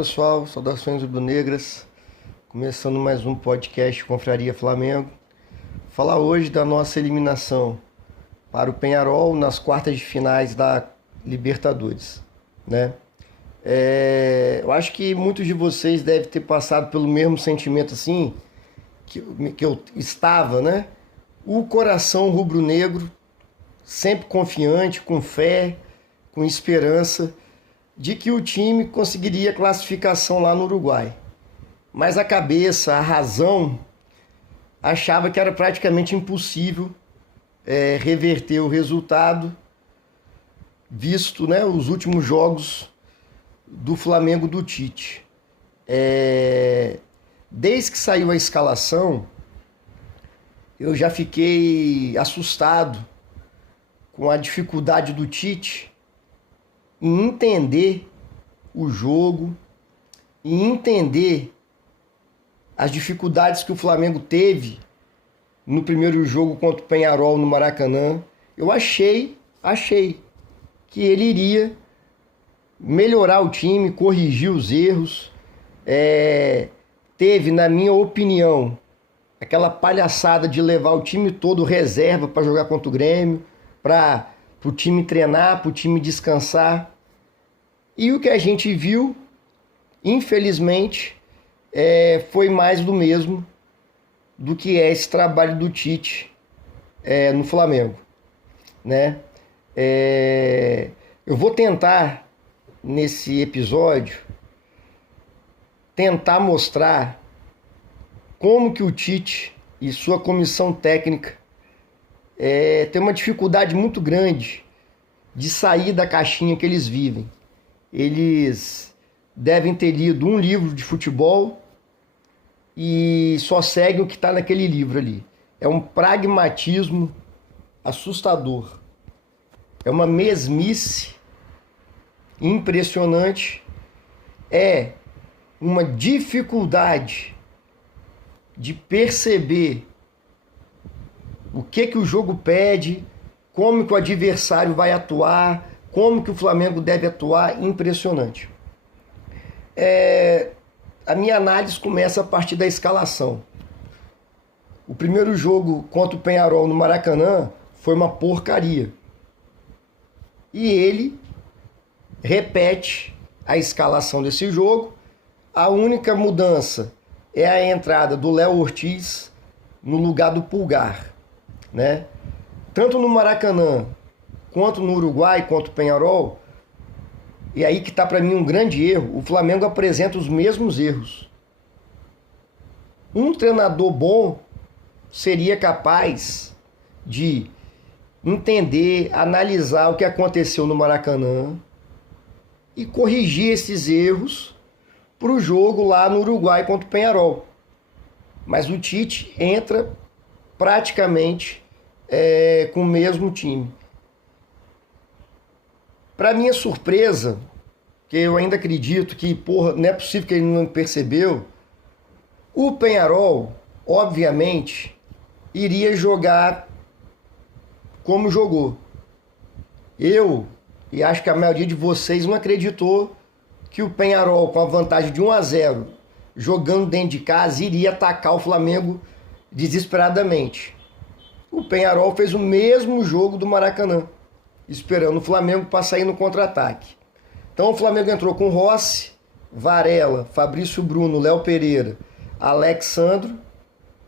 Pessoal, saudações rubro-negras, começando mais um podcast Confraria Flamengo. Falar hoje da nossa eliminação para o Peñarol nas quartas de finais da Libertadores, né? Eu acho que muitos de vocês devem ter passado pelo mesmo sentimento assim que eu estava, né? O coração rubro-negro sempre confiante, com fé, com esperança de que o time conseguiria classificação lá no Uruguai. Mas a cabeça, a razão, achava que era praticamente impossível reverter o resultado, visto, né, os últimos jogos do Flamengo do Tite. Desde que saiu a escalação, eu já fiquei assustado com a dificuldade do Tite em entender o jogo, em entender as dificuldades que o Flamengo teve no primeiro jogo contra o Peñarol no Maracanã. Eu achei que ele iria melhorar o time, corrigir os erros. Teve, na minha opinião, aquela palhaçada de levar o time todo reserva para jogar contra o Grêmio, para o time treinar, para o time descansar. E o que a gente viu, infelizmente, foi mais do mesmo do que é esse trabalho do Tite no Flamengo, né? Eu vou tentar, nesse episódio, tentar mostrar como que o Tite e sua comissão técnica tem uma dificuldade muito grande de sair da caixinha que eles vivem. Eles devem ter lido um livro de futebol e só seguem o que está naquele livro ali. É um pragmatismo assustador. É uma mesmice impressionante. É uma dificuldade de perceber o que o jogo pede, como que o adversário vai atuar, como que o Flamengo deve atuar, impressionante. A minha análise começa a partir da escalação. O primeiro jogo contra o Peñarol no Maracanã foi uma porcaria. E ele repete a escalação desse jogo. A única mudança é a entrada do Léo Ortiz no lugar do Pulgar, né? Tanto no Maracanã quanto no Uruguai, contra o Peñarol, e aí que está para mim um grande erro, o Flamengo apresenta os mesmos erros. Um treinador bom seria capaz de entender, analisar o que aconteceu no Maracanã e corrigir esses erros para o jogo lá no Uruguai contra o Peñarol. Mas o Tite entra praticamente com o mesmo time. Para minha surpresa, que eu ainda acredito que, não é possível que ele não percebeu, o Peñarol, obviamente, iria jogar como jogou. Eu, e acho que a maioria de vocês não acreditou que o Peñarol, com a vantagem de 1-0, jogando dentro de casa, iria atacar o Flamengo desesperadamente. O Peñarol fez o mesmo jogo do Maracanã, esperando o Flamengo para sair no contra-ataque. Então o Flamengo entrou com Rossi, Varela, Fabrício Bruno, Léo Pereira, Alexandro,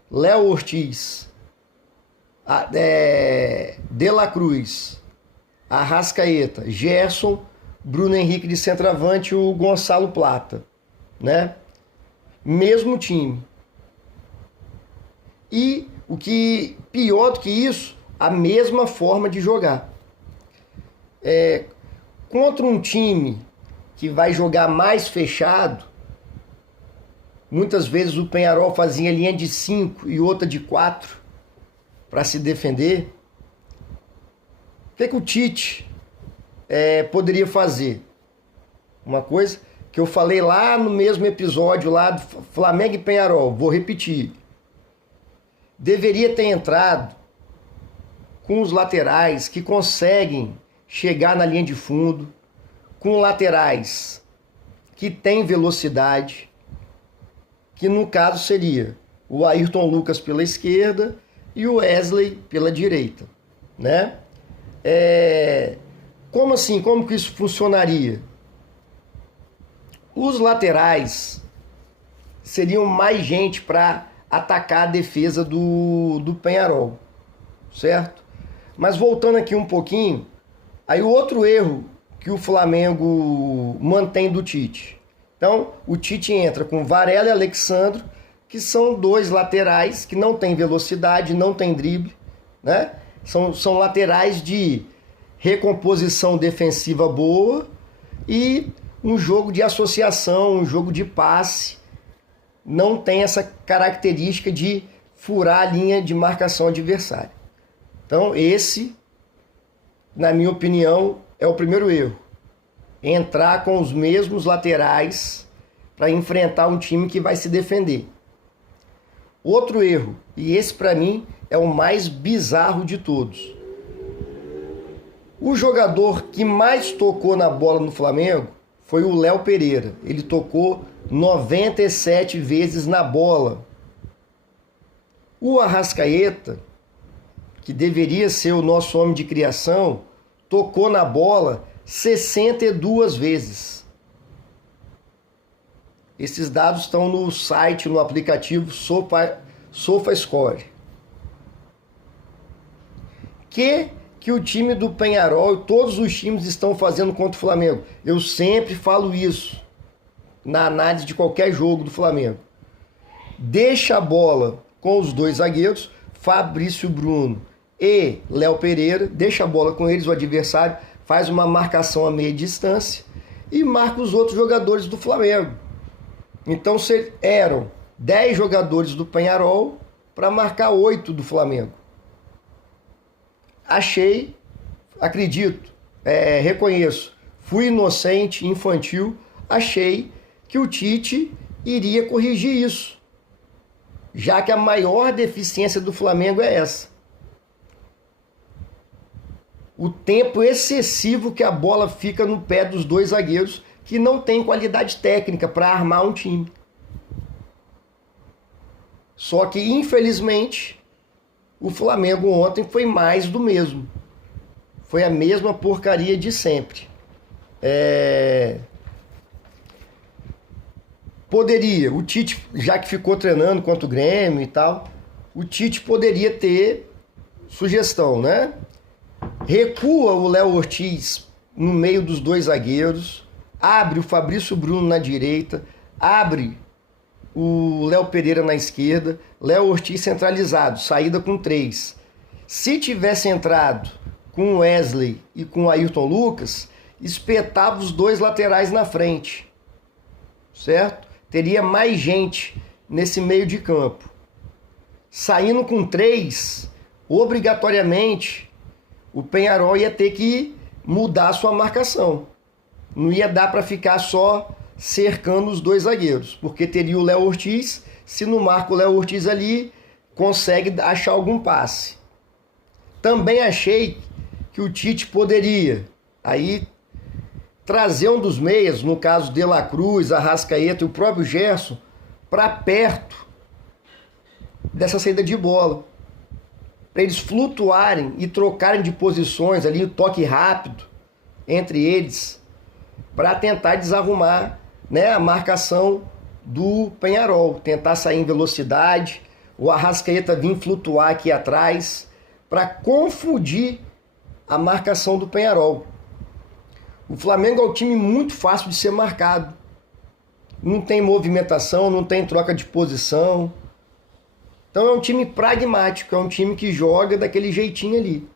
Léo Ortiz, De La Cruz, Arrascaeta, Gerson, Bruno Henrique de centroavante e o Gonçalo Plata, né? Mesmo time. E o que pior do que isso, a mesma forma de jogar. Contra um time que vai jogar mais fechado, muitas vezes o Peñarol fazia linha de 5 e outra de 4 para se defender. O que o Tite poderia fazer? Uma coisa que eu falei lá no mesmo episódio lá do Flamengo e Peñarol, vou repetir. Deveria ter entrado com os laterais que conseguem chegar na linha de fundo, com laterais que tem velocidade, que no caso seria o Ayrton Lucas pela esquerda e o Wesley pela direita, né? Como assim? Como que isso funcionaria? Os laterais seriam mais gente para atacar a defesa do Peñarol, certo? Mas voltando aqui um pouquinho, aí o outro erro que o Flamengo mantém do Tite. Então, o Tite entra com Varela e Alexandro, que são dois laterais que não têm velocidade, não têm drible, né? São laterais de recomposição defensiva boa e um jogo de associação, um jogo de passe. Não tem essa característica de furar a linha de marcação adversária. Então, esse, na minha opinião, é o primeiro erro. Entrar com os mesmos laterais para enfrentar um time que vai se defender. Outro erro, e esse para mim é o mais bizarro de todos. O jogador que mais tocou na bola no Flamengo foi o Léo Pereira. Ele tocou 97 vezes na bola. O Arrascaeta, que deveria ser o nosso homem de criação, tocou na bola 62 vezes. Esses dados estão no site, no aplicativo SofaScore. Que o time do Peñarol e todos os times estão fazendo contra o Flamengo? Eu sempre falo isso na análise de qualquer jogo do Flamengo. Deixa a bola com os dois zagueiros, Fabrício Bruno e Léo Pereira, deixa a bola com eles, o adversário faz uma marcação a meia distância e marca os outros jogadores do Flamengo. Então eram 10 jogadores do Peñarol para marcar 8 do Flamengo. Achei, acredito, reconheço, fui inocente, infantil, achei que o Tite iria corrigir isso, já que a maior deficiência do Flamengo é essa. O tempo excessivo que a bola fica no pé dos dois zagueiros que não tem qualidade técnica para armar um time. Só que, infelizmente, o Flamengo ontem foi mais do mesmo. Foi a mesma porcaria de sempre. Poderia, o Tite, já que ficou treinando contra o Grêmio e tal, o Tite poderia ter sugestão, né? Recua o Léo Ortiz no meio dos dois zagueiros, abre o Fabrício Bruno na direita, abre o Léo Pereira na esquerda, Léo Ortiz centralizado, saída com 3. Se tivesse entrado com o Wesley e com o Ayrton Lucas, espetava os dois laterais na frente, certo? Teria mais gente nesse meio de campo. Saindo com 3, obrigatoriamente, o Peñarol ia ter que mudar a sua marcação. Não ia dar para ficar só cercando os dois zagueiros, porque teria o Léo Ortiz, se não marca o Léo Ortiz ali, consegue achar algum passe. Também achei que o Tite poderia aí trazer um dos meias, no caso de La Cruz, Arrascaeta e o próprio Gerson, para perto dessa saída de bola, para eles flutuarem e trocarem de posições ali, toque rápido entre eles, para tentar desarrumar, né, a marcação do Peñarol, tentar sair em velocidade, o Arrascaeta vir flutuar aqui atrás, para confundir a marcação do Peñarol. O Flamengo é um time muito fácil de ser marcado. Não tem movimentação, não tem troca de posição. Então é um time pragmático, é um time que joga daquele jeitinho ali.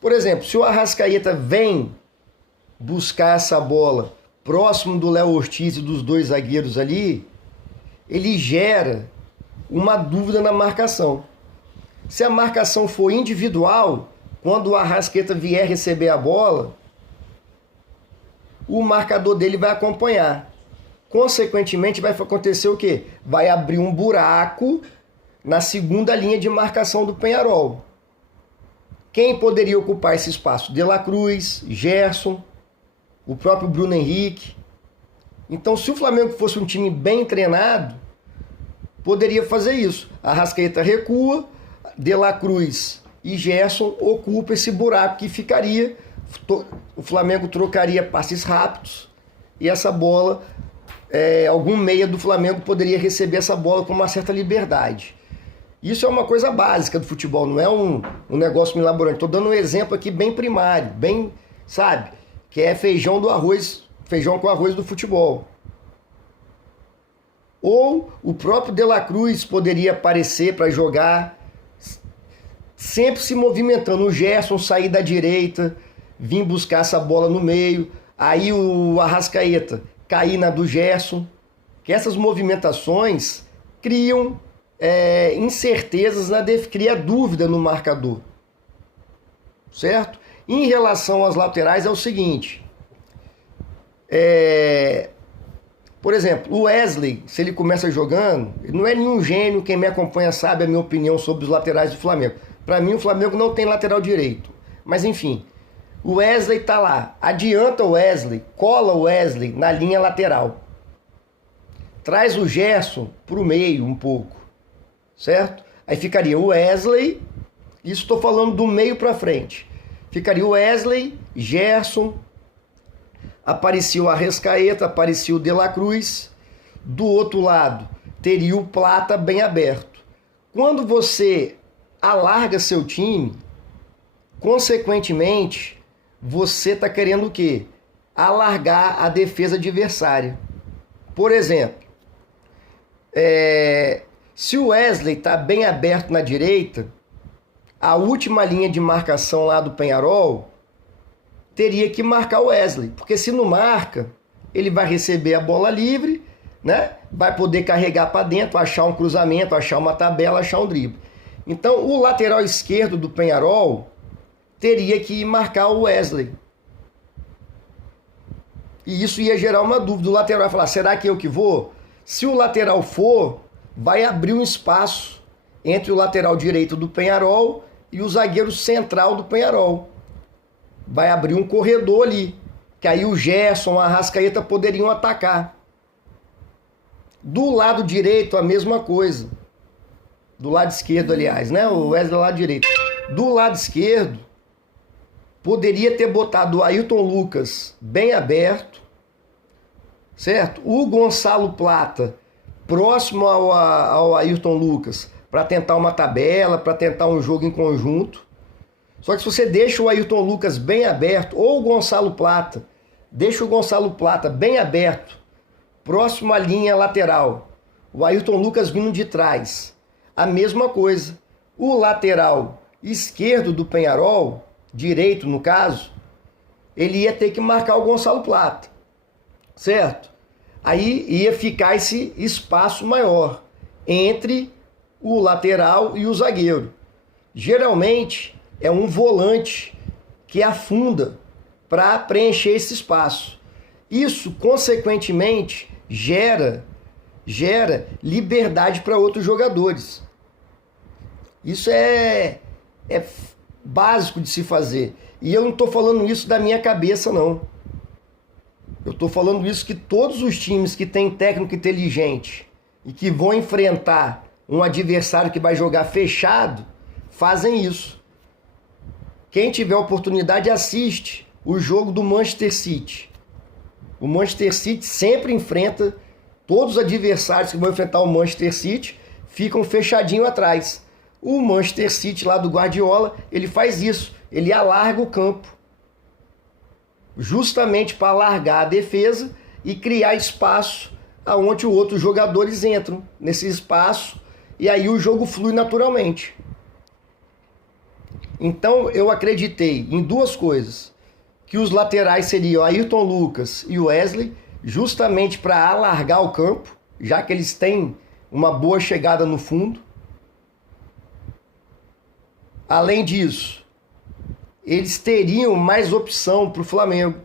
Por exemplo, se o Arrascaeta vem buscar essa bola próximo do Léo Ortiz e dos dois zagueiros ali, ele gera uma dúvida na marcação. Se a marcação for individual, quando o Arrascaeta vier receber a bola, o marcador dele vai acompanhar. Consequentemente, vai acontecer o quê? Vai abrir um buraco na segunda linha de marcação do Peñarol. Quem poderia ocupar esse espaço? De La Cruz, Gerson, o próprio Bruno Henrique. Então, se o Flamengo fosse um time bem treinado, poderia fazer isso. A Arrascaeta recua, De La Cruz e Gerson ocupam esse buraco que ficaria. O Flamengo trocaria passes rápidos e essa bola, algum meia do Flamengo poderia receber essa bola com uma certa liberdade. Isso é uma coisa básica do futebol, não é um negócio milaborante. Estou dando um exemplo aqui bem primário, bem, sabe, que é feijão com arroz do futebol. Ou o próprio De La Cruz poderia aparecer para jogar, sempre se movimentando. O Gerson sair da direita, vir buscar essa bola no meio, aí o Arrascaeta cair na do Gerson. Que essas movimentações criam incertezas, cria dúvida no marcador. Certo? Em relação às laterais é o seguinte. Por exemplo, o Wesley, se ele começa jogando, ele não é nenhum gênio, quem me acompanha sabe a minha opinião sobre os laterais do Flamengo. Para mim, o Flamengo não tem lateral direito. Mas enfim, o Wesley tá lá. Adianta o Wesley, cola o Wesley na linha lateral. Traz o Gerson pro meio um pouco, certo? Aí ficaria o Wesley, isso estou falando do meio para frente. Ficaria o Wesley, Gerson, aparecia o Arrascaeta, aparecia o De La Cruz. Do outro lado, teria o Plata bem aberto. Quando você alarga seu time, consequentemente, você está querendo o quê? Alargar a defesa adversária. Por exemplo, se o Wesley está bem aberto na direita, a última linha de marcação lá do Peñarol teria que marcar o Wesley, porque se não marca, ele vai receber a bola livre, né? Vai poder carregar para dentro, achar um cruzamento, achar uma tabela, achar um drible. Então, o lateral esquerdo do Peñarol teria que marcar o Wesley. E isso ia gerar uma dúvida. O lateral vai falar, será que eu que vou? Se o lateral for, vai abrir um espaço entre o lateral direito do Peñarol e o zagueiro central do Peñarol. Vai abrir um corredor ali, que aí o Gerson, a Arrascaeta poderiam atacar. Do lado direito, a mesma coisa. Do lado esquerdo, aliás, né? O Wesley do lado direito. Do lado esquerdo, poderia ter botado o Ayrton Lucas bem aberto, certo? O Gonçalo Plata próximo ao Ayrton Lucas, para tentar uma tabela, para tentar um jogo em conjunto. Só que se você deixa o Ayrton Lucas bem aberto, ou o Gonçalo Plata, deixa o Gonçalo Plata bem aberto, próximo à linha lateral, o Ayrton Lucas vindo de trás, a mesma coisa. O lateral esquerdo do Peñarol, direito no caso, ele ia ter que marcar o Gonçalo Plata, certo? Aí ia ficar esse espaço maior entre o lateral e o zagueiro. Geralmente é um volante que afunda para preencher esse espaço. Isso, consequentemente, gera liberdade para outros jogadores. Isso é básico de se fazer. E eu não estou falando isso da minha cabeça, não. Eu estou falando isso que todos os times que têm técnico inteligente e que vão enfrentar um adversário que vai jogar fechado, fazem isso. Quem tiver oportunidade, assiste o jogo do Manchester City. O Manchester City sempre enfrenta, todos os adversários que vão enfrentar o Manchester City ficam fechadinho atrás. O Manchester City lá do Guardiola, ele faz isso, ele alarga o campo. Justamente para alargar a defesa e criar espaço aonde os outros jogadores entram nesse espaço e aí o jogo flui naturalmente. Então eu acreditei em duas coisas, que os laterais seriam Ayrton Lucas e Wesley, justamente para alargar o campo, já que eles têm uma boa chegada no fundo. Além disso, eles teriam mais opção para o Flamengo.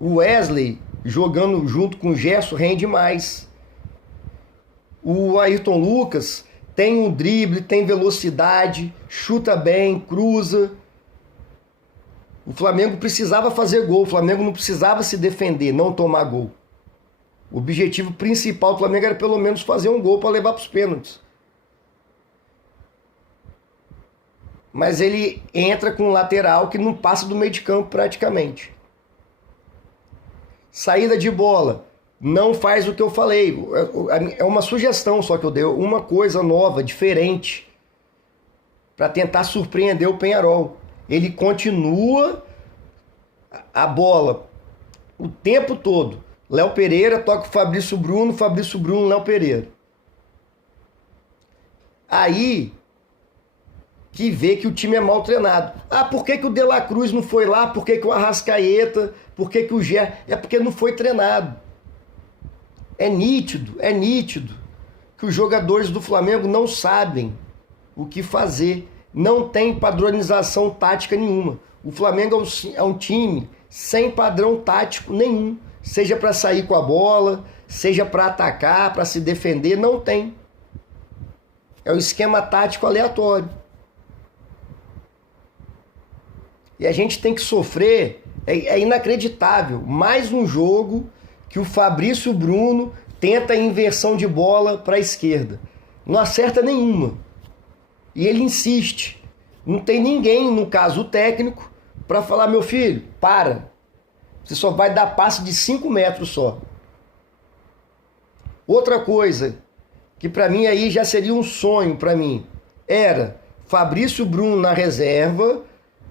O Wesley, jogando junto com o Gerson, rende mais. O Ayrton Lucas tem um drible, tem velocidade, chuta bem, cruza. O Flamengo precisava fazer gol, o Flamengo não precisava se defender, não tomar gol. O objetivo principal do Flamengo era pelo menos fazer um gol para levar para os pênaltis. Mas ele entra com um lateral que não passa do meio de campo praticamente. Saída de bola, não faz o que eu falei. É uma sugestão só que eu dei, uma coisa nova, diferente, para tentar surpreender o Peñarol. Ele continua a bola o tempo todo. Léo Pereira toca o Fabrício Bruno, Léo Pereira. Aí que vê que o time é mal treinado. Ah, por que o De La Cruz não foi lá? Por que o Arrascaeta? Por que o Gerson? É porque não foi treinado. É nítido que os jogadores do Flamengo não sabem o que fazer. Não tem padronização tática nenhuma. O Flamengo é um time sem padrão tático nenhum. Seja para sair com a bola, seja para atacar, para se defender, não tem. É um esquema tático aleatório. E a gente tem que sofrer, é inacreditável. Mais um jogo que o Fabrício Bruno tenta inversão de bola para a esquerda. Não acerta nenhuma. E ele insiste. Não tem ninguém, no caso o técnico, para falar, meu filho, para. Você só vai dar passe de 5 metros só. Outra coisa, que para mim aí já seria um sonho para mim, era Fabrício Bruno na reserva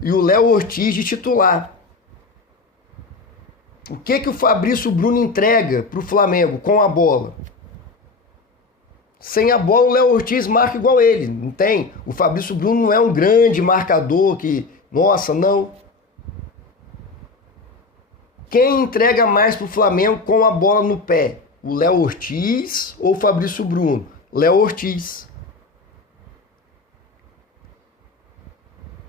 e o Léo Ortiz de titular. O que o Fabrício Bruno entrega para o Flamengo com a bola? Sem a bola, o Léo Ortiz marca igual ele, não tem? O Fabrício Bruno não é um grande marcador que, nossa, não. Quem entrega mais para o Flamengo com a bola no pé? O Léo Ortiz ou o Fabrício Bruno? Léo Ortiz.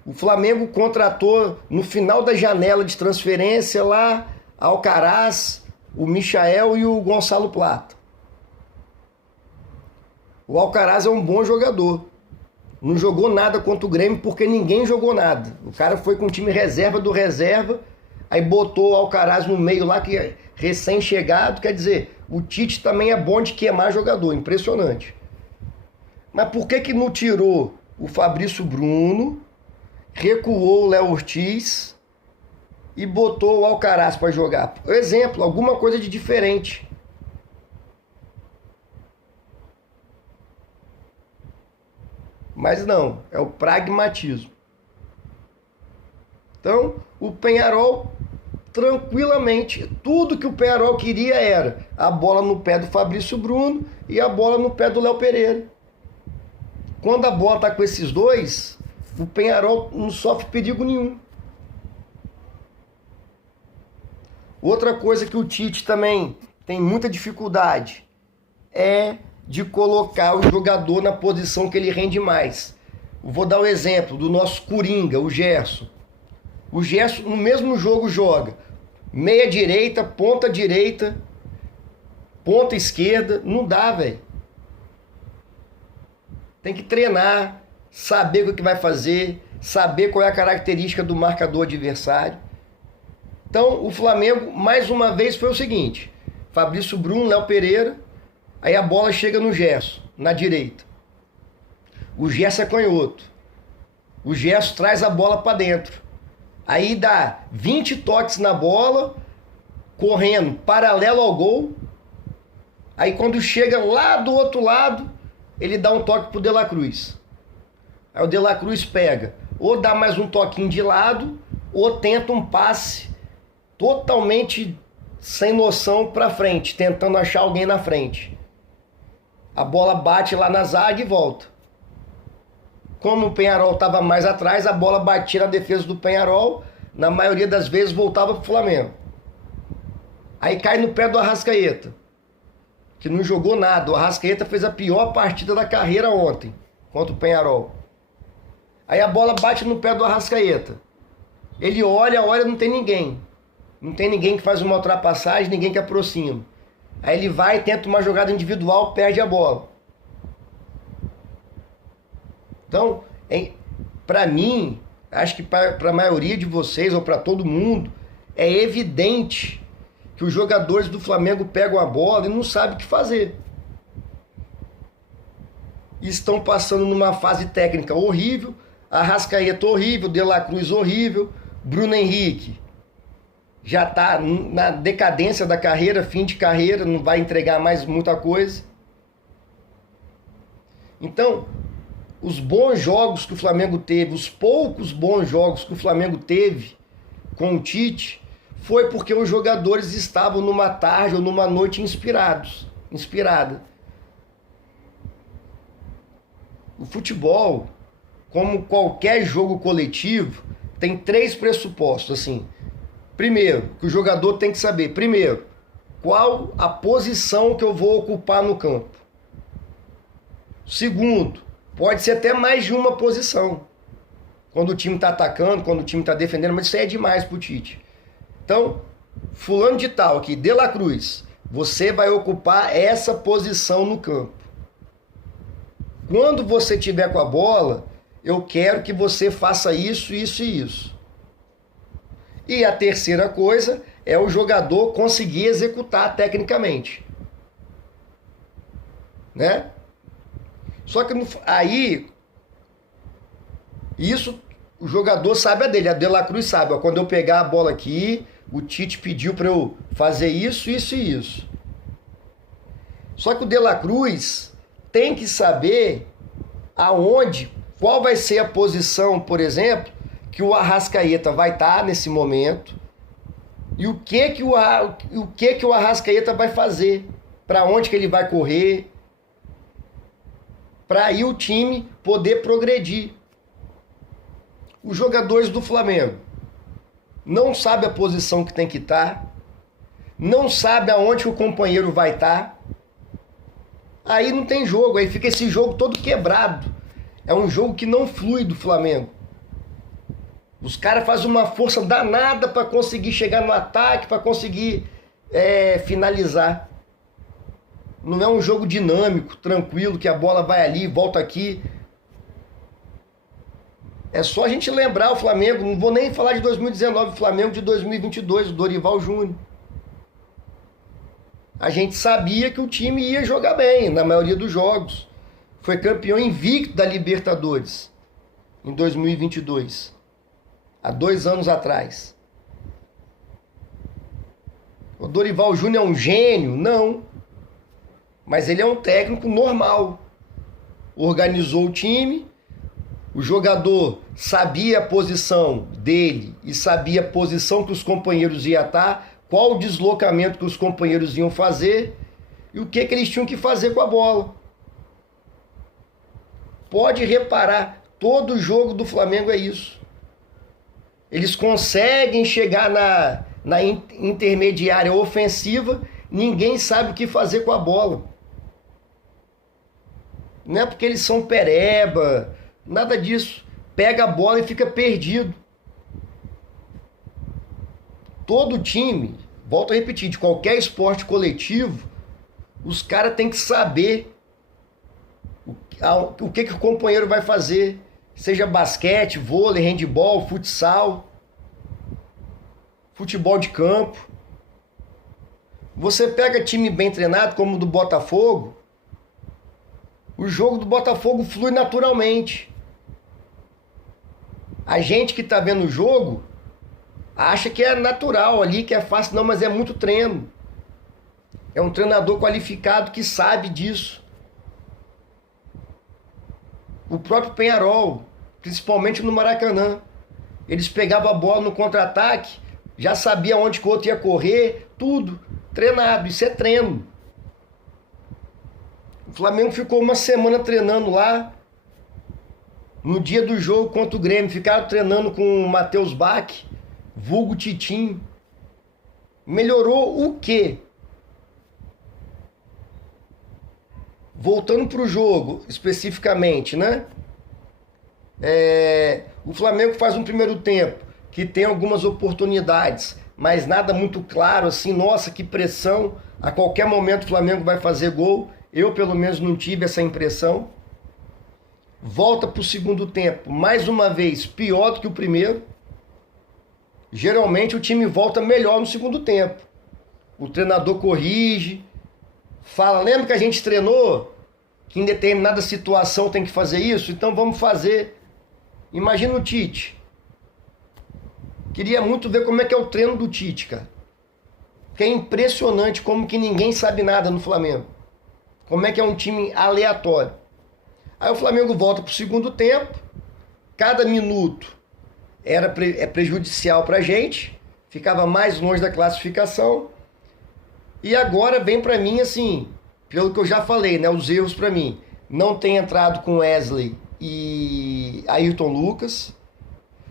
O Flamengo contratou no final da janela de transferência lá Alcaraz, o Michael e o Gonçalo Plata. O Alcaraz é um bom jogador. Não jogou nada contra o Grêmio porque ninguém jogou nada. O cara foi com o time reserva do reserva, aí botou o Alcaraz no meio lá, que é recém-chegado. Quer dizer, o Tite também é bom de queimar jogador, impressionante. Mas por que não tirou o Fabrício Bruno, recuou o Léo Ortiz e botou o Alcaraz para jogar? Por exemplo, alguma coisa de diferente. Mas não, é o pragmatismo. Então, o Peñarol, tranquilamente, tudo que o Peñarol queria era a bola no pé do Fabrício Bruno e a bola no pé do Léo Pereira. Quando a bola está com esses dois, o Peñarol não sofre perigo nenhum. Outra coisa que o Tite também tem muita dificuldade é de colocar o jogador na posição que ele rende mais. Vou dar o exemplo do nosso Coringa, o Gerson. O Gerson no mesmo jogo joga meia direita, ponta esquerda. Não dá, velho. Tem que treinar, saber o que vai fazer, saber qual é a característica do marcador adversário. Então, o Flamengo, mais uma vez, foi o seguinte: Fabrício Bruno, Léo Pereira, aí a bola chega no Gerson, na direita. O Gerson é canhoto. O Gerson traz a bola para dentro. Aí dá 20 toques na bola, correndo paralelo ao gol. Aí quando chega lá do outro lado, ele dá um toque pro De La Cruz. Aí o De La Cruz pega, ou dá mais um toquinho de lado, ou tenta um passe totalmente sem noção para frente, tentando achar alguém na frente. A bola bate lá na zaga e volta. Como o Peñarol estava mais atrás, a bola batia na defesa do Peñarol, na maioria das vezes voltava para o Flamengo. Aí cai no pé do Arrascaeta, que não jogou nada. O Arrascaeta fez a pior partida da carreira ontem, contra o Peñarol. Aí a bola bate no pé do Arrascaeta. Ele olha, não tem ninguém. Não tem ninguém que faz uma ultrapassagem, ninguém que aproxima. Aí ele vai, tenta uma jogada individual, perde a bola. Então, para mim, Acho que para a maioria de vocês, ou para todo mundo, é evidente que os jogadores do Flamengo pegam a bola e não sabem o que fazer. Estão passando numa fase técnica horrível, Arrascaeta horrível, De La Cruz horrível, Bruno Henrique já está na decadência da carreira, fim de carreira, não vai entregar mais muita coisa. Então, os bons jogos que o Flamengo teve, os poucos bons jogos que o Flamengo teve com o Tite, foi porque os jogadores estavam numa tarde ou numa noite inspirada. O futebol, como qualquer jogo coletivo, tem 3 pressupostos, assim. Primeiro, que o jogador tem que saber, primeiro, qual a posição que eu vou ocupar no campo. Segundo, pode ser até mais de uma posição. Quando o time está atacando, quando o time está defendendo, mas isso aí é demais pro Tite. Então, fulano de tal aqui, De La Cruz, você vai ocupar essa posição no campo. Quando você tiver com a bola, eu quero que você faça isso, isso e isso. E a terceira coisa é o jogador conseguir executar tecnicamente. Né? Só que aí, isso o jogador sabe a dele, a De La Cruz sabe. Ó, quando eu pegar a bola aqui, o Tite pediu para eu fazer isso, isso e isso. Só que o De La Cruz tem que saber aonde, qual vai ser a posição, por exemplo, que o Arrascaeta vai estar nesse momento e o que o Arrascaeta vai fazer, para onde que ele vai correr, para aí o time poder progredir. Os jogadores do Flamengo não sabem a posição que tem que estar, não sabem aonde o companheiro vai estar, aí não tem jogo, aí fica esse jogo todo quebrado. É um jogo que não flui do Flamengo. Os caras fazem uma força danada para conseguir chegar no ataque, para conseguir finalizar. Não é um jogo dinâmico, tranquilo, que a bola vai ali, volta aqui. É só a gente lembrar o Flamengo, não vou nem falar de 2019, o Flamengo de 2022, o Dorival Júnior. A gente sabia que o time ia jogar bem na maioria dos jogos. Foi campeão invicto da Libertadores em 2022, há 2 anos atrás. O Dorival Júnior é um gênio? Não. Mas ele é um técnico normal. Organizou o time, o jogador sabia a posição dele e sabia a posição que os companheiros iam estar, qual o deslocamento que os companheiros iam fazer e o que eles tinham que fazer com a bola. Pode reparar, todo jogo do Flamengo é isso. Eles conseguem chegar na intermediária ofensiva, ninguém sabe o que fazer com a bola. Não é porque eles são pereba, nada disso. Pega a bola e fica perdido. Todo time, volto a repetir, de qualquer esporte coletivo, os caras têm que saber o que o companheiro vai fazer. Seja basquete, vôlei, handebol, futsal, futebol de campo. Você pega time bem treinado, como o do Botafogo, o jogo do Botafogo flui naturalmente. A gente que está vendo o jogo acha que é natural ali, que é fácil. Não, mas é muito treino. É um treinador qualificado que sabe disso. O próprio Peñarol, principalmente no Maracanã, eles pegavam a bola no contra-ataque, já sabia onde que o outro ia correr, tudo treinado, isso é treino. O Flamengo ficou uma semana treinando lá, no dia do jogo contra o Grêmio, ficaram treinando com o Matheus Bach, vulgo Titinho. Melhorou o quê? Voltando para o jogo, especificamente, né? O Flamengo faz um primeiro tempo que tem algumas oportunidades, mas nada muito claro, assim, nossa, que pressão, a qualquer momento o Flamengo vai fazer gol. Eu, pelo menos, não tive essa impressão. volta para o segundo tempo, mais uma vez, pior do que o primeiro. Geralmente o time volta melhor no segundo tempo. O treinador corrige, fala, lembra que a gente treinou que em determinada situação tem que fazer isso? Então vamos fazer. Imagina o Tite. Queria muito ver como é que é o treino do Tite, cara. Que é impressionante como que ninguém sabe nada no Flamengo. Como é que é um time aleatório. Aí o Flamengo volta para o segundo tempo. Cada minuto é prejudicial para a gente. Ficava mais longe da classificação. E agora vem para mim assim, pelo que eu já falei, né? Os erros para mim. Não tem entrado com Wesley e Ayrton Lucas.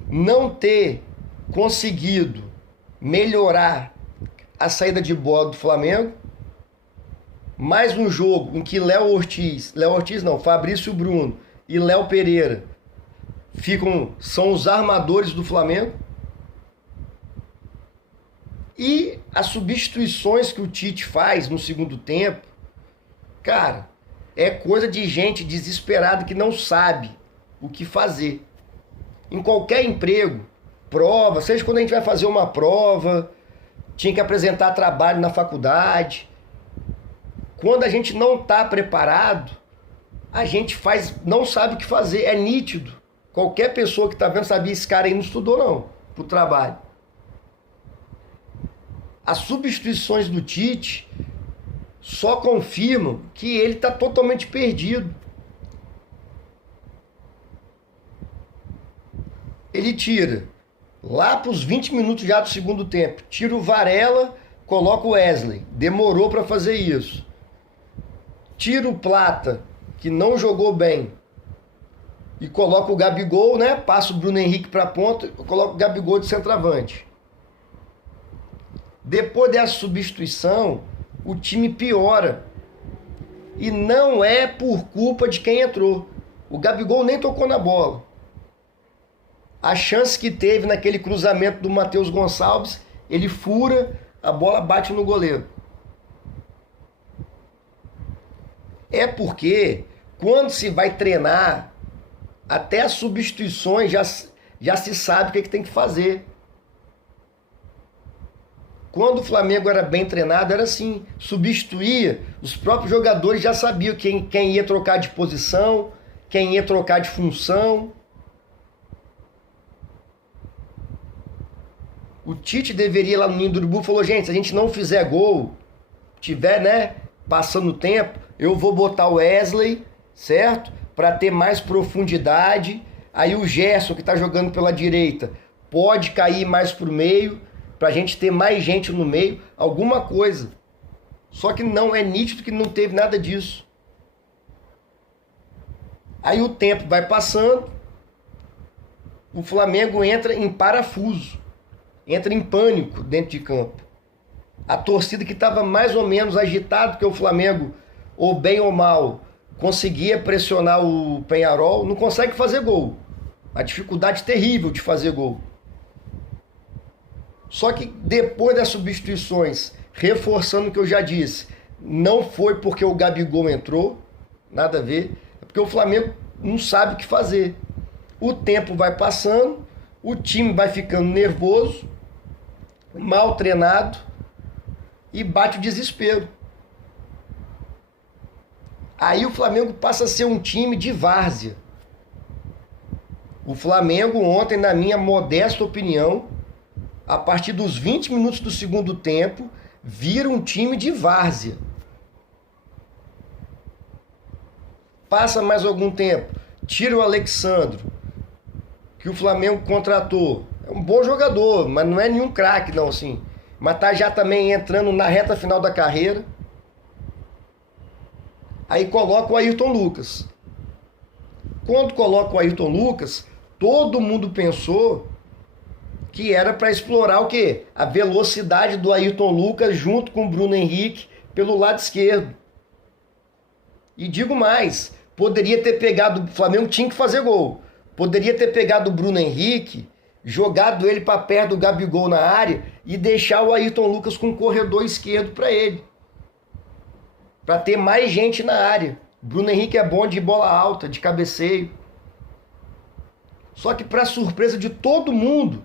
Não ter conseguido melhorar a saída de bola do Flamengo. Mais um jogo em que Fabrício Bruno e Léo Pereira são os armadores do Flamengo. E as substituições que o Tite faz no segundo tempo, cara, é coisa de gente desesperada que não sabe o que fazer. Em qualquer emprego, prova, seja quando a gente vai fazer uma prova, tinha que apresentar trabalho na faculdade. Quando a gente não está preparado, a gente não sabe o que fazer, é nítido. Qualquer pessoa que está vendo sabia, esse cara aí não estudou não, pro trabalho. As substituições do Tite só confirmam que ele está totalmente perdido. Ele tira, lá para os 20 minutos já do segundo tempo, tira o Varela, coloca o Wesley. Demorou para fazer isso. Tira o Plata, que não jogou bem, e coloca o Gabigol, né? Passa o Bruno Henrique para a ponta, coloca o Gabigol de centroavante. Depois dessa substituição, o time piora. E não é por culpa de quem entrou. O Gabigol nem tocou na bola. A chance que teve naquele cruzamento do Matheus Gonçalves, ele fura, a bola bate no goleiro. É porque quando se vai treinar, até as substituições já se sabe o que tem que fazer. Quando o Flamengo era bem treinado, era assim, substituía, os próprios jogadores já sabiam quem ia trocar de posição, quem ia trocar de função. O Tite deveria ir lá no Ninho do Urubu, falou, gente, se a gente não fizer gol, tiver, né, passando o tempo, eu vou botar o Wesley, certo? Para ter mais profundidade. Aí o Gerson, que está jogando pela direita, pode cair mais para o meio, para a gente ter mais gente no meio, alguma coisa. Só que não, é nítido que não teve nada disso. Aí o tempo vai passando, o Flamengo entra em parafuso, entra em pânico dentro de campo. A torcida que estava mais ou menos agitada, porque o Flamengo, ou bem ou mal, conseguia pressionar o Peñarol, não consegue fazer gol. A dificuldade terrível de fazer gol. Só que depois das substituições, reforçando o que eu já disse, não foi porque o Gabigol entrou, nada a ver, é porque o Flamengo não sabe o que fazer. O tempo vai passando, o time vai ficando nervoso, mal treinado e bate o desespero. Aí o Flamengo passa a ser um time de várzea. O Flamengo ontem, na minha modesta opinião, a partir dos 20 minutos do segundo tempo, vira um time de várzea. Passa mais algum tempo, tira o Alexandro, que o Flamengo contratou. É um bom jogador, mas não é nenhum craque não, assim. Mas tá já também entrando na reta final da carreira. Aí coloca o Ayrton Lucas. Quando coloca o Ayrton Lucas, todo mundo pensou que era para explorar o quê? A velocidade do Ayrton Lucas junto com o Bruno Henrique pelo lado esquerdo. E digo mais, poderia ter pegado, o Flamengo tinha que fazer gol. Poderia ter pegado o Bruno Henrique, jogado ele para perto do Gabigol na área e deixar o Ayrton Lucas com o corredor esquerdo para ele. Para ter mais gente na área. Bruno Henrique é bom de bola alta, de cabeceio. Só que para surpresa de todo mundo,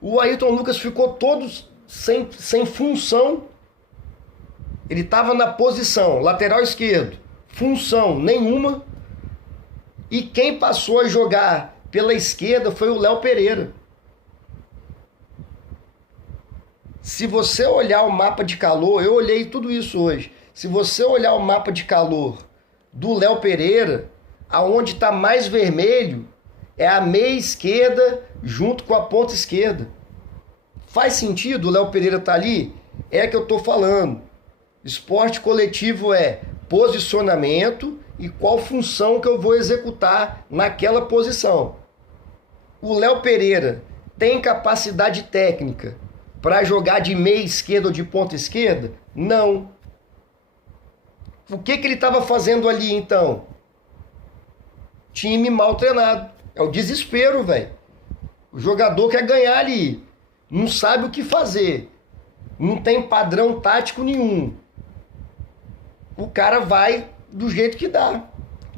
o Ayrton Lucas ficou todos sem função. Ele estava na posição, lateral esquerdo, função nenhuma. E quem passou a jogar pela esquerda foi o Léo Pereira. Se você olhar o mapa de calor, eu olhei tudo isso hoje. Se você olhar o mapa de calor do Léo Pereira, aonde está mais vermelho é a meia esquerda junto com a ponta esquerda. Faz sentido o Léo Pereira estar ali? É que eu estou falando. Esporte coletivo é posicionamento e qual função que eu vou executar naquela posição. O Léo Pereira tem capacidade técnica para jogar de meia esquerda ou de ponta esquerda? Não. O que ele estava fazendo ali então? Time mal treinado. É o desespero, velho. O jogador quer ganhar ali. Não sabe o que fazer. Não tem padrão tático nenhum. O cara vai do jeito que dá.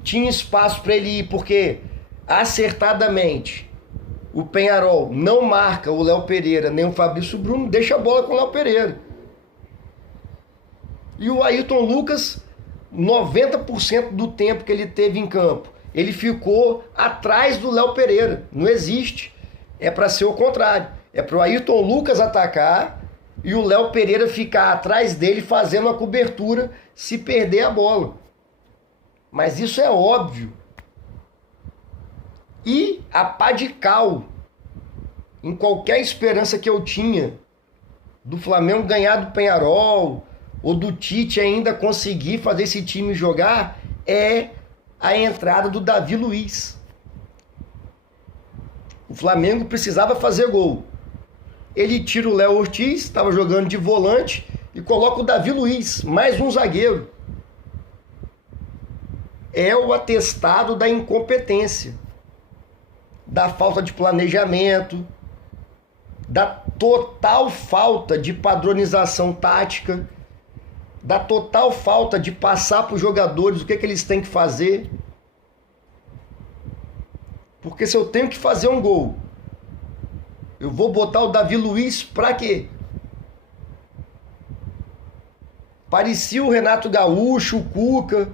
Tinha espaço para ele ir, porque acertadamente o Peñarol não marca o Léo Pereira nem o Fabrício Bruno, deixa a bola com o Léo Pereira. E o Ayrton Lucas, 90% do tempo que ele teve em campo, ele ficou atrás do Léo Pereira. Não existe. É para ser o contrário. É para o Ayrton Lucas atacar e o Léo Pereira ficar atrás dele fazendo a cobertura se perder a bola. Mas isso é óbvio. E a pá de cal em qualquer esperança que eu tinha do Flamengo ganhar do Peñarol ou do Tite ainda conseguir fazer esse time jogar é a entrada do Davi Luiz. O Flamengo precisava fazer gol. Ele tira o Léo Ortiz, estava jogando de volante, e coloca o Davi Luiz, mais um zagueiro. É o atestado da incompetência, da falta de planejamento, da total falta de padronização tática, da total falta de passar para os jogadores o que eles têm que fazer. Porque se eu tenho que fazer um gol, eu vou botar o Davi Luiz para quê? Parecia o Renato Gaúcho, o Cuca,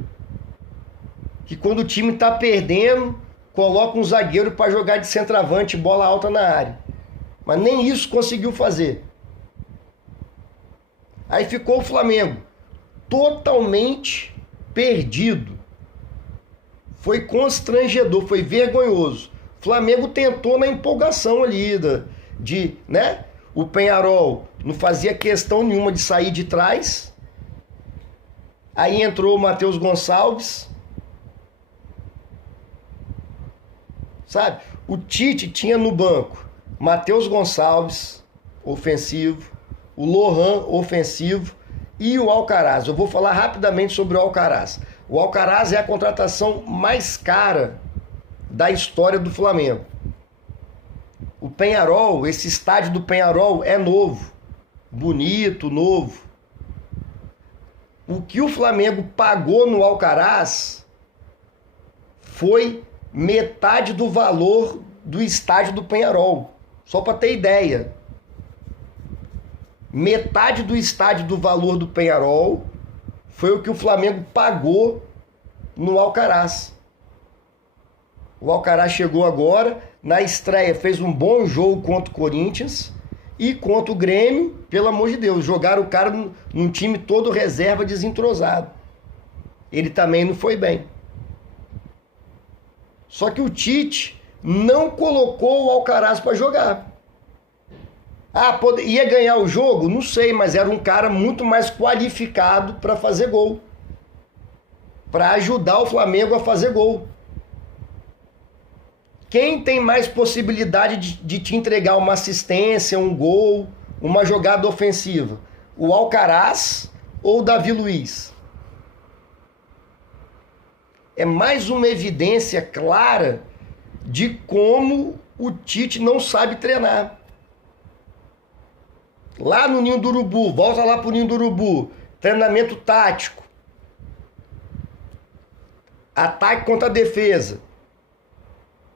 que quando o time está perdendo, coloca um zagueiro para jogar de centroavante, bola alta na área. Mas nem isso conseguiu fazer. Aí ficou o Flamengo totalmente perdido. Foi constrangedor, foi vergonhoso. O Flamengo tentou na empolgação ali, né? O Peñarol não fazia questão nenhuma de sair de trás. Aí entrou o Matheus Gonçalves. Sabe? O Tite tinha no banco Matheus Gonçalves, ofensivo, o Lohan, ofensivo, e o Alcaraz. Eu vou falar rapidamente sobre o Alcaraz. O Alcaraz é a contratação mais cara da história do Flamengo. O Peñarol, esse estádio do Peñarol é novo, bonito, novo. O que o Flamengo pagou no Alcaraz foi metade do valor do estádio do Peñarol. Só para ter ideia. Metade do estádio do valor do Peñarol foi o que o Flamengo pagou no Alcaraz. O Alcaraz chegou agora, na estreia fez um bom jogo contra o Corinthians e contra o Grêmio, pelo amor de Deus, jogaram o cara num time todo reserva desentrosado. Ele também não foi bem. Só que o Tite não colocou o Alcaraz para jogar. Ia ganhar o jogo? Não sei, mas era um cara muito mais qualificado para fazer gol. Para ajudar o Flamengo a fazer gol. Quem tem mais possibilidade de te entregar uma assistência, um gol, uma jogada ofensiva? O Alcaraz ou o Davi Luiz? É mais uma evidência clara de como o Tite não sabe treinar. Lá no Ninho do Urubu, volta lá pro Ninho do Urubu, treinamento tático. ataque contra a defesa.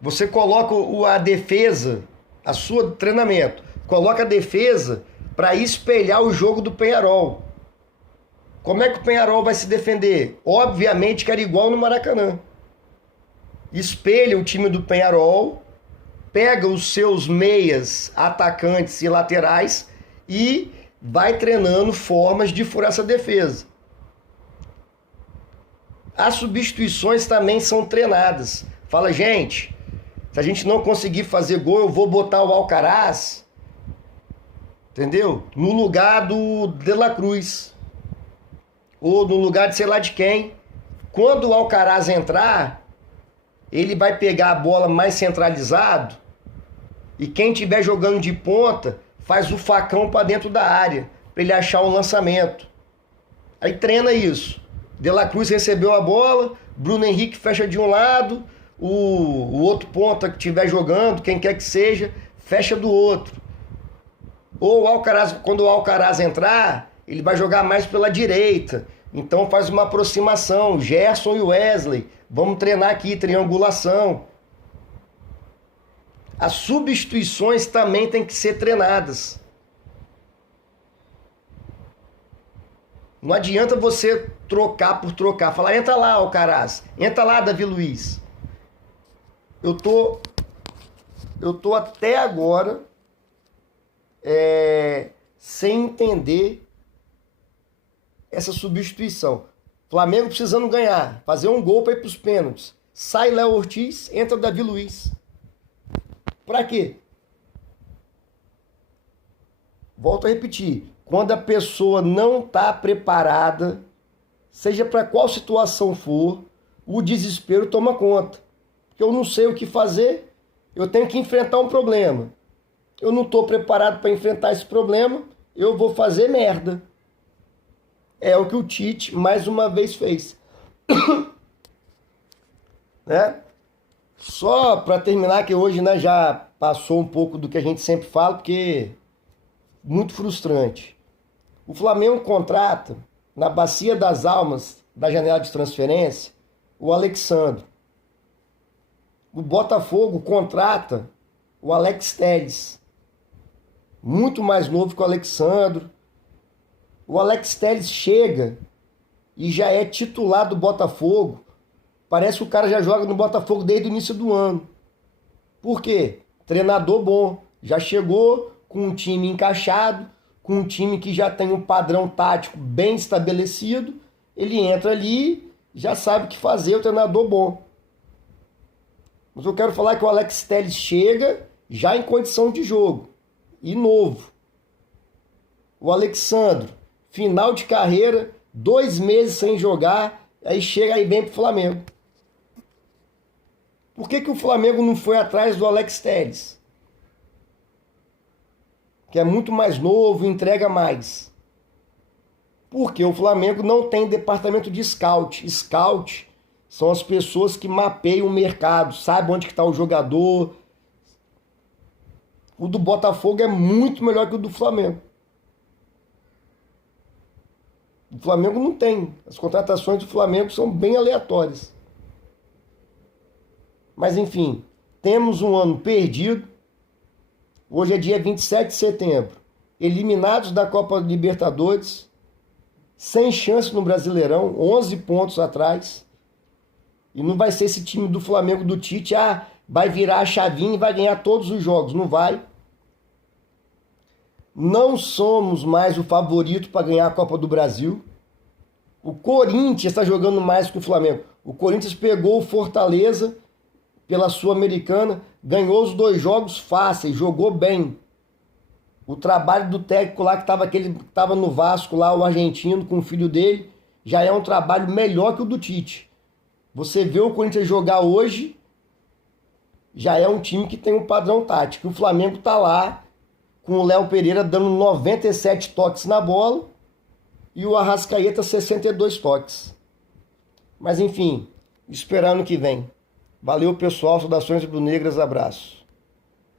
Você coloca a defesa, a sua treinamento, coloca a defesa para espelhar o jogo do Peñarol. Como é que o Peñarol vai se defender? Obviamente que era igual no Maracanã. Espelha o time do Peñarol, pega os seus meias, atacantes e laterais e vai treinando formas de furar essa defesa. As substituições também são treinadas. Fala, gente, se a gente não conseguir fazer gol, eu vou botar o Alcaraz, entendeu? No lugar do De La Cruz. Ou no lugar de sei lá de quem. Quando o Alcaraz entrar, ele vai pegar a bola mais centralizado e quem estiver jogando de ponta faz o facão para dentro da área, para ele achar o lançamento. Aí treina isso. De La Cruz recebeu a bola, Bruno Henrique fecha de um lado, o outro ponta que estiver jogando, quem quer que seja, fecha do outro. Ou o Alcaraz, quando o Alcaraz entrar, ele vai jogar mais pela direita. Então faz uma aproximação, Gerson e Wesley, vamos treinar aqui, triangulação. As substituições também têm que ser treinadas. Não adianta você trocar por trocar. Falar, entra lá, Alcaraz. Entra lá, Davi Luiz. Eu tô até agora sem entender essa substituição. Flamengo precisando ganhar, fazer um gol para ir para os pênaltis. Sai Léo Ortiz, entra Davi Luiz. Para quê? Volto a repetir. Quando a pessoa não está preparada, seja para qual situação for, o desespero toma conta. Porque eu não sei o que fazer, eu tenho que enfrentar um problema. Eu não estou preparado para enfrentar esse problema, eu vou fazer merda. É o que o Tite mais uma vez fez. Né? Só para terminar, que hoje, né, já passou um pouco do que a gente sempre fala, porque muito frustrante. O Flamengo contrata, na Bacia das Almas da janela de transferência, o Alexandre. O Botafogo contrata o Alex Telles, muito mais novo que o Alexandre. O Alex Telles chega e já é titular do Botafogo. Parece que o cara já joga no Botafogo desde o início do ano. Por quê? Treinador bom. Já chegou com um time encaixado, com um time que já tem um padrão tático bem estabelecido. Ele entra ali, já sabe o que fazer, o treinador bom. Mas eu quero falar que o Alex Telles chega já em condição de jogo. E novo. O Alexandre, final de carreira, 2 meses sem jogar, aí chega e vem pro Flamengo. Por que o Flamengo não foi atrás do Alex Telles? Que é muito mais novo, entrega mais. Porque o Flamengo não tem departamento de scout. Scout são as pessoas que mapeiam o mercado, sabem onde está o jogador. O do Botafogo é muito melhor que o do Flamengo. O Flamengo não tem. As contratações do Flamengo são bem aleatórias. Mas enfim, temos um ano perdido. Hoje é dia 27 de setembro. Eliminados da Copa Libertadores. Sem chance no Brasileirão. 11 pontos atrás. E não vai ser esse time do Flamengo do Tite. Vai virar a chavinha e vai ganhar todos os jogos. Não vai. Não somos mais o favorito para ganhar a Copa do Brasil. O Corinthians está jogando mais que o Flamengo. O Corinthians pegou o Fortaleza pela Sul-Americana, ganhou os 2 jogos fáceis, jogou bem. O trabalho do técnico lá que estava no Vasco, lá, o argentino, com o filho dele, já é um trabalho melhor que o do Tite. Você vê o Corinthians jogar hoje, já é um time que tem um padrão tático. O Flamengo está lá, com o Léo Pereira dando 97 toques na bola e o Arrascaeta 62 toques. Mas enfim, esperar ano que vem. Valeu, pessoal. Saudações rubro-negras. Abraço.